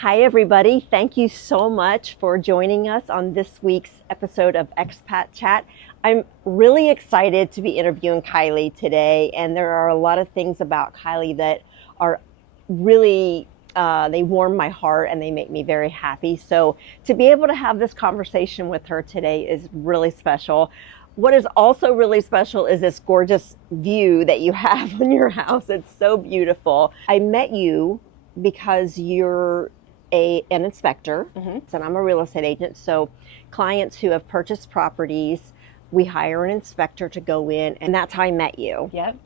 Hi, everybody. Thank you so much for joining us on this week's episode of Expat Chat. I'm really excited to be interviewing Kiley today, and there are a lot of things about Kiley that are really, they warm my heart and they make me very happy. So to be able to have this conversation with her today is really special. What is also really special is this gorgeous view that you have in your house. It's so beautiful. I met you because you're an inspector, and I'm a real estate agent. So clients who have purchased properties, we hire an inspector to go in, and that's how I met you. Yep.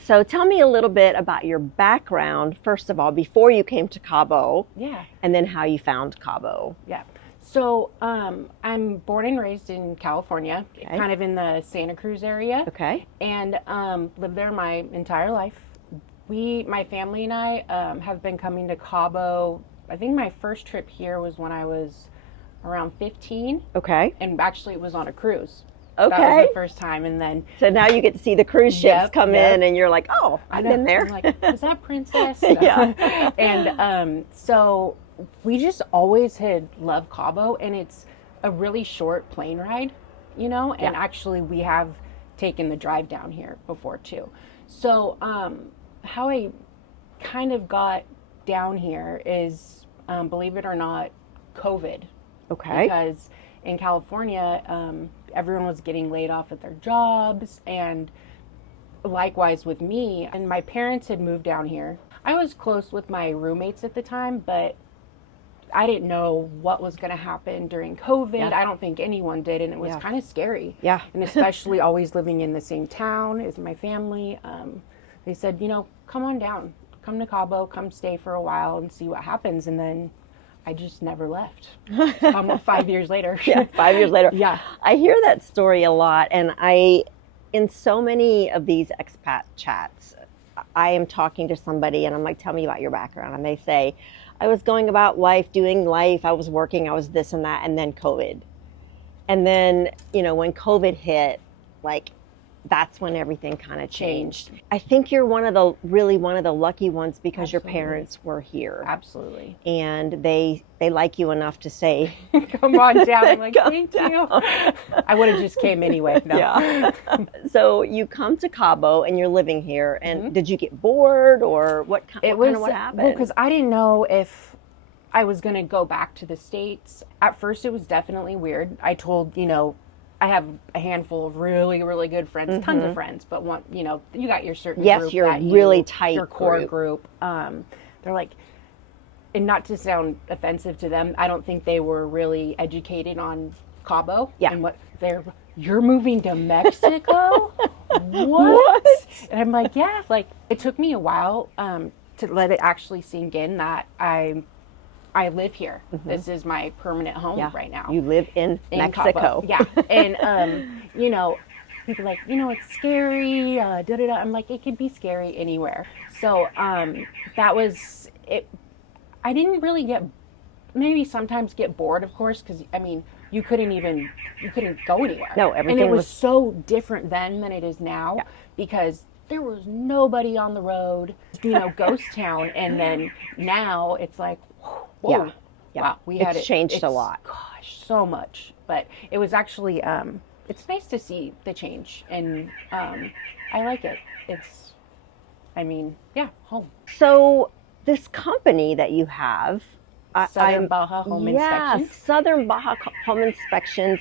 So tell me a little bit about your background, first of all, before you came to Cabo. Yeah. And then how you found Cabo. Yeah. So I'm born and raised in California, kind of in the Santa Cruz area. Okay. And lived there my entire life. My family and I have been coming to Cabo. I think my first trip here was when I was around 15. Okay. And actually it was on a cruise. Okay. That was the first time. And then. So now you get to see the cruise ships come in and you're like, oh, I've been there. I'm like, is that Princess? Yeah. And so we just always had loved Cabo, and it's a really short plane ride, and actually we have taken the drive down here before too. So how I kind of got down here is, believe it or not, COVID. Okay. Because in California, everyone was getting laid off at their jobs, and likewise with me. And my parents had moved down here. I was close with my roommates at the time, but I didn't know what was going to happen during COVID. Yeah. I don't think anyone did, and it was kind of scary. Yeah. And especially always living in the same town as my family. They said, come on down. Come to Cabo, come stay for a while and see what happens. And then I just never left. 5 years later. Yeah, 5 years later. Yeah. I hear that story a lot. And in so many of these expat chats, I am talking to somebody and I'm like, tell me about your background. And they say, I was going about life, doing life. I was working, I was this and that. And then COVID. And then, when COVID hit, that's when everything kind of changed. I think you're one of the lucky ones because Absolutely. Your parents were here. Absolutely. And they like you enough to say, come on down. I'm like, thank you. I would have just came anyway. No. Yeah. So you come to Cabo and you're living here. And did you get bored or what happened? Well, because I didn't know if I was going to go back to the States. At first, it was definitely weird. I told, I have a handful of really, really good friends, tons of friends, but you got your certain group. You're really tight your core group. They're like, and not to sound offensive to them, I don't think they were really educated on Cabo. Yeah. And you're moving to Mexico? What? And I'm like, yeah, it took me a while to let it actually sink in that I live here. This is my permanent home right now. You live in Mexico. Cabo. Yeah. And, people are like, it's scary, da-da-da. I'm like, it can be scary anywhere. So that was it. I didn't really maybe sometimes get bored, of course, because, you couldn't go anywhere. No, everything and it was so different then than it is now because there was nobody on the road, ghost town. And then now it's like, whoa, wow, it's changed a lot. Gosh, so much. But it was actually, it's nice to see the change, and I like it. It's, home. So this company that you have, Southern Baja Home Inspections. Southern Baja Home Inspections.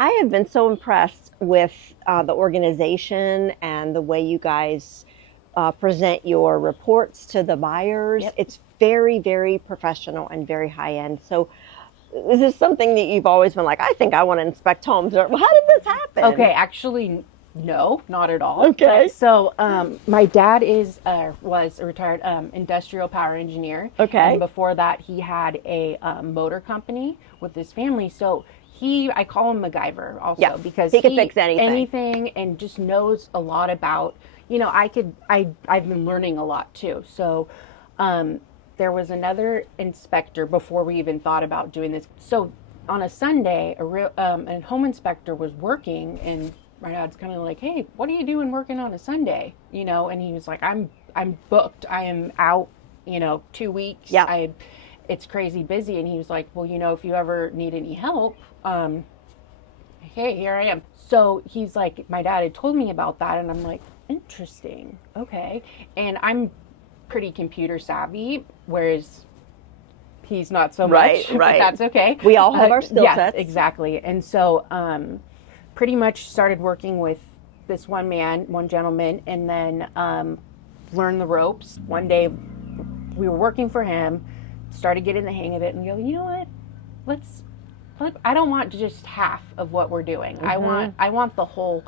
I have been so impressed with the organization and the way you guys present your reports to the buyers. Yep. It's very, very professional and very high end. So is this something that you've always been like, I think I want to inspect homes? Or how did this happen? Okay, actually, no, not at all. Okay. So my dad was a retired industrial power engineer. Okay. And before that, he had a motor company with his family. So I call him MacGyver also because he can fix anything and just knows a lot about, I've been learning a lot too. So there was another inspector before we even thought about doing this. So on a Sunday, a home inspector was working, and my dad's kind of like, hey, what are you doing working on a Sunday? And he was like, I'm booked. I am out, 2 weeks. Yeah. it's crazy busy. And he was like, well, if you ever need any help, hey, here I am. So he's like, my dad had told me about that. And I'm like, interesting. Okay. And I'm pretty computer savvy, whereas he's not so much. Right. That's okay. We all have our skill sets. Exactly. And so pretty much started working with this one gentleman, and then learned the ropes. One day we were working for him, started getting the hang of it, and we go, you know what? I don't want just half of what we're doing. Mm-hmm. I want the whole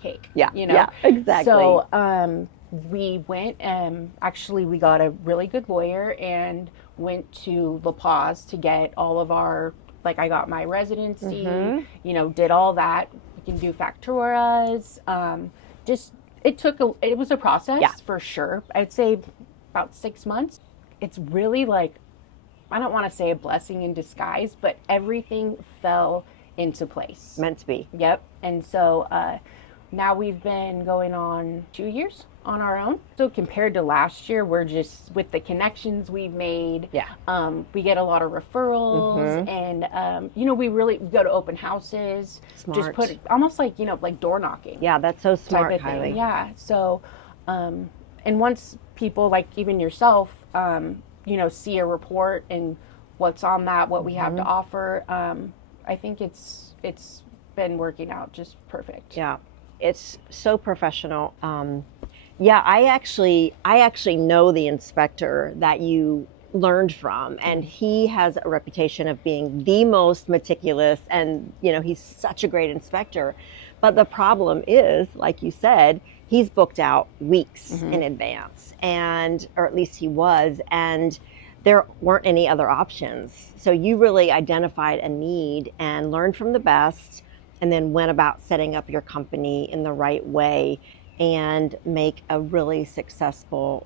cake. Yeah. Yeah, exactly. So we went, actually we got a really good lawyer and went to La Paz to get all of our, like, I got my residency, mm-hmm. Did all that. We can do facturas. It was a process for sure. I'd say about 6 months. It's really like, I don't want to say a blessing in disguise, but everything fell into place. Meant to be. Yep. And so now we've been going on 2 years on our own. So compared to last year, we're just, with the connections we've made, we get a lot of referrals, mm-hmm. and we go to open houses. Smart. Just put almost like like door knocking. Yeah, that's so smart, Kiley. Yeah. So and once people, like even yourself, see a report and what's on that, what we have to offer, I think it's been working out just perfect. Yeah, it's so professional. I actually know the inspector that you learned from, and he has a reputation of being the most meticulous, and he's such a great inspector. But the problem is, like you said, he's booked out weeks mm-hmm. in advance, or at least he was, and there weren't any other options. So you really identified a need and learned from the best, and then went about setting up your company in the right way and make a really successful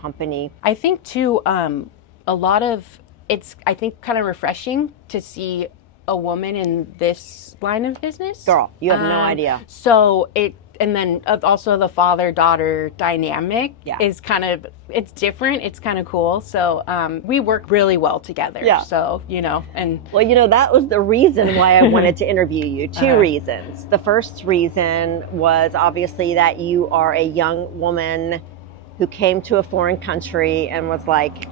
company. I think too, a lot of it's, I think, kind of refreshing to see a woman in this line of business. Girl, you have no idea. So and then also the father-daughter dynamic is kind of, it's different. It's kind of cool. So we work really well together. Yeah. So, and. Well, that was the reason why I wanted to interview you. Two reasons. The first reason was obviously that you are a young woman who came to a foreign country and was like,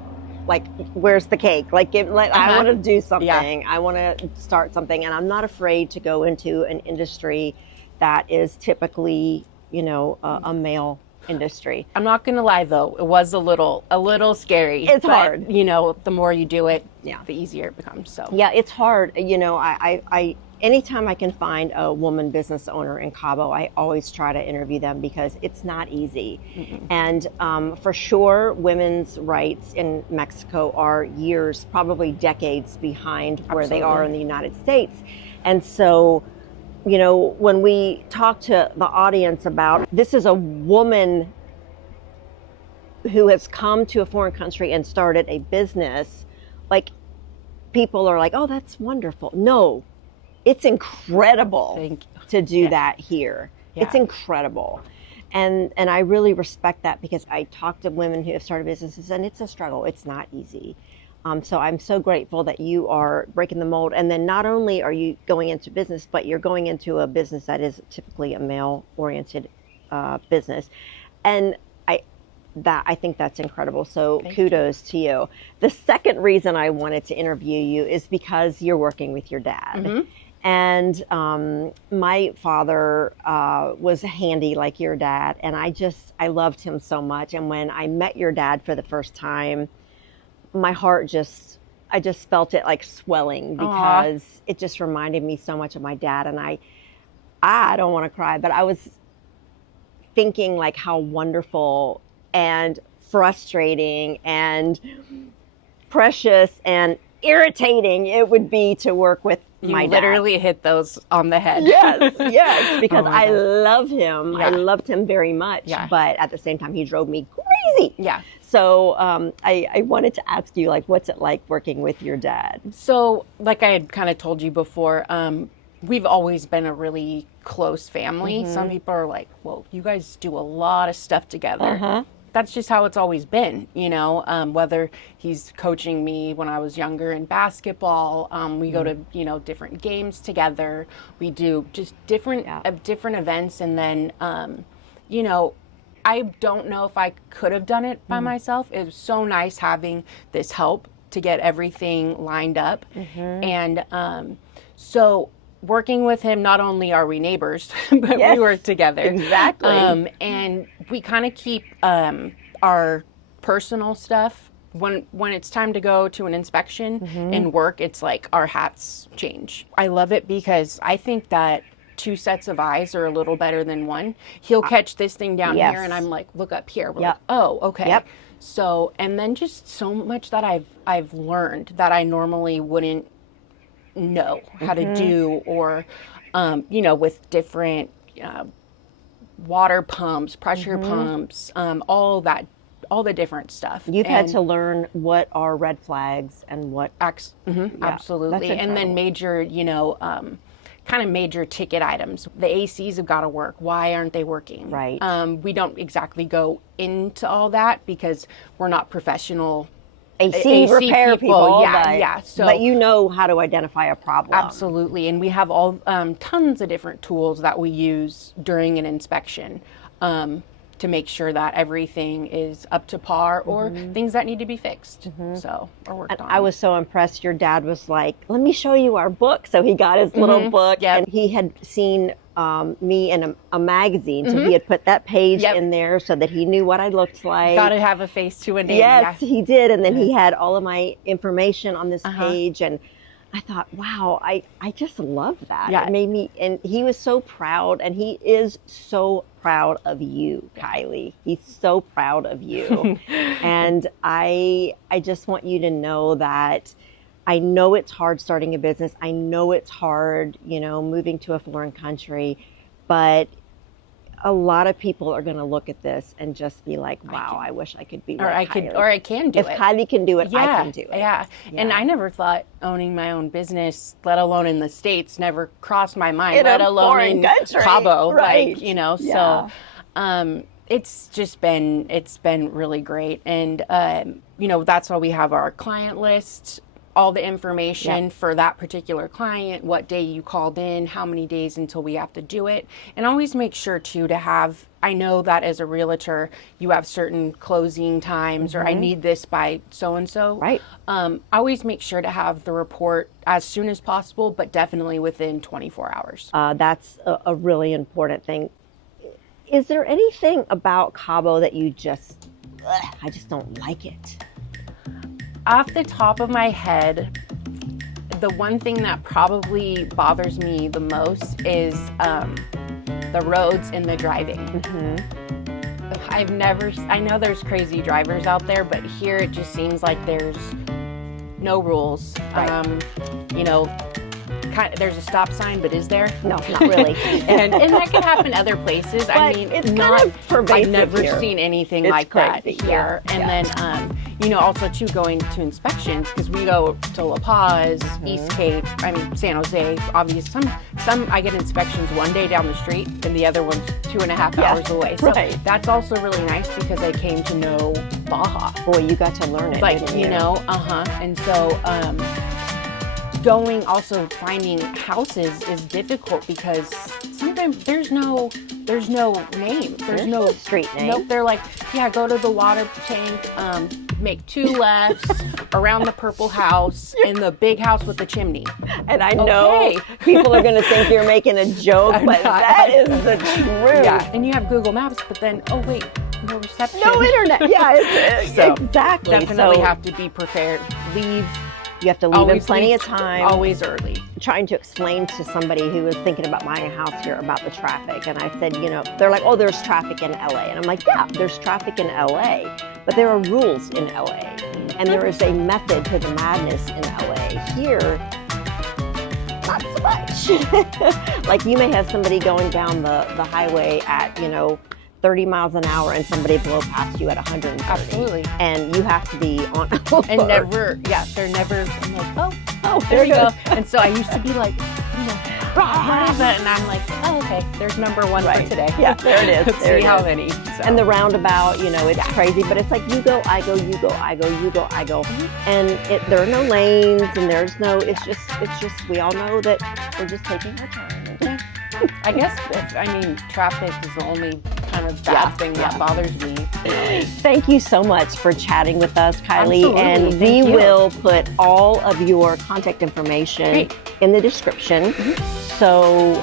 where's the cake? I want to do something. Yeah. I want to start something. And I'm not afraid to go into an industry that is typically, a male industry. I'm not going to lie, though. It was a little scary. It's hard. The more you do it, the easier it becomes. So yeah, it's hard. I anytime I can find a woman business owner in Cabo, I always try to interview them because it's not easy. Mm-hmm. And for sure, women's rights in Mexico are years, probably decades behind where Absolutely. They are in the United States. And so, when we talk to the audience about, this is a woman who has come to a foreign country and started a business, people are like, oh, that's wonderful. No, it's incredible to do that here. Yeah. It's incredible. And I really respect that, because I talk to women who have started businesses, and it's a struggle. It's not easy. So I'm so grateful that you are breaking the mold. And then not only are you going into business, but you're going into a business that is typically a male-oriented business. And I think that's incredible. So kudos to you. The second reason I wanted to interview you is because you're working with your dad. Mm-hmm. And my father was handy like your dad. And I loved him so much. And when I met your dad for the first time, my heart I just felt it like swelling, because it just reminded me so much of my dad. And I don't want to cry, but I was thinking like how wonderful and frustrating and precious and irritating it would be to work with my dad. You literally hit those on the head. Yes, because I love him. Yeah. I loved him very much, but at the same time, he drove me crazy. Yeah. So I wanted to ask you, what's it like working with your dad? So, like I had kind of told you before, we've always been a really close family. Mm-hmm. Some people are like, well, you guys do a lot of stuff together. Uh-huh. that's just how it's always been, you know, whether he's coaching me when I was younger in basketball, we go to, you know, different games together, we do just different events. And then, you know, I don't know if I could have done it by myself. It was so nice having this help to get everything lined up. And so working with him, not only are we neighbors, but we work together. Exactly. And we kind of keep our personal stuff. When it's time to go to an inspection and work, it's like our hats change. I love it because I think that 2 sets of eyes are a little better than one. He'll catch this thing down here and I'm like, look up here. We're like, oh, okay. So, and then just so much that I've learned that I normally wouldn't know how to do, or, you know, with different water pumps, pressure pumps, all the different stuff. You've had to learn what are red flags and what. Absolutely. And then major, you know, kind of major ticket items. The ACs have got to work. Why aren't they working? Right. We don't exactly go into all that because we're not professional AC repair people. So, but you know how to identify a problem. Absolutely. And we have all tons of different tools that we use during an inspection to make sure that everything is up to par or things that need to be fixed. So, or worked on. I was so impressed. Your dad was like, let me show you our book. So he got his little book and he had seen me in a magazine. So he had put that page in there so that he knew what I looked like. Got to have a face to a name. Yes, he did. And then he had all of my information on this page. And I thought, wow, I just love that. It made me, and he was so proud, and he is so proud of you, Kiley. He's so proud of you. And I just want you to know that I know it's hard starting a business. I know it's hard, you know, moving to a foreign country, but a lot of people are going to look at this and just be like, wow, I wish I could be like Kiley. Or I can do it. If Kiley can do it, I can do it. Yeah. And I never thought owning my own business, let alone in the States, never crossed my mind, let alone in Cabo. Right. Like, you know, so it's been really great. And, you know, that's why we have our client list, all the information for that particular client, what day you called in, how many days until we have to do it. And always make sure too to have, I know that as a realtor, you have certain closing times or I need this by so-and-so. Right. Always make sure to have the report as soon as possible, but definitely within 24 hours. That's a really important thing. Is there anything about Cabo that you just, I just don't like it? Off the top of my head, the one thing that probably bothers me the most is the roads and the driving. I know there's crazy drivers out there, but here it just seems like there's no rules. You know, there's a stop sign, but is there? No, not really. and that can happen other places. But I mean, it's not kind of pervasive. I've never here. seen anything It's like crazy. that here. And then, you know, also too going to inspections because we go to La Paz, East Cape, I mean San Jose. Obviously, some I get inspections one day down the street, and the other one's 2.5 hours away. So that's also really nice because I came to know Baja. Boy, you got to learn it. Like didn't you know, and so. Also finding houses is difficult because sometimes there's no name. There's no street name. Nope. They're like, yeah, go to the water tank, make 2 lefts around the purple house and the big house with the chimney. And I know people are going to think you're making a joke, but that is the truth. Yeah, and you have Google Maps, but then, oh wait, no reception. No internet. Yeah, so exactly. Definitely have to be prepared. You have to leave in plenty of time. Always early. Trying to explain to somebody who was thinking about buying a house here about the traffic. And I said, you know, they're like, oh, there's traffic in LA. And I'm like, yeah, there's traffic in LA, but there are rules in LA. And there is a method to the madness in LA. Here, not so much. Like you may have somebody going down the highway at, you know, 30 miles an hour and somebody blow past you at 130. Absolutely. And you have to be on alert. And they're never, I'm like, oh, there you go. And so I used to be like, you know, what is it? And I'm like, oh, okay, there's number one for today. Yeah, there it is. Let's There see it how is. many. So. And the roundabout, you know, it's crazy, but it's like you go, I go, you go, I go, you go, I go. And there are no lanes and there's no, it's just, we all know that we're just taking our time. I guess, traffic is the only kind of bad thing that bothers me. Really. Thank you so much for chatting with us, Kylie. Absolutely. And Thank we you. will put all of your contact information in the description. So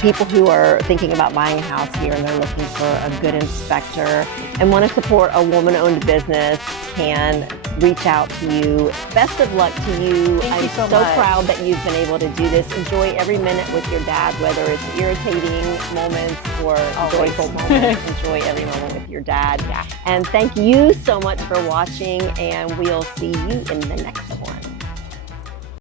people who are thinking about buying a house here and they're looking for a good inspector and want to support a woman-owned business can reach out to you. Best of luck to you. Thank you I'm so much. proud that you've been able to do this. Enjoy every minute with your dad, whether it's irritating moments or joyful moments. Enjoy every moment with your dad. And thank you so much for watching, and we'll see you in the next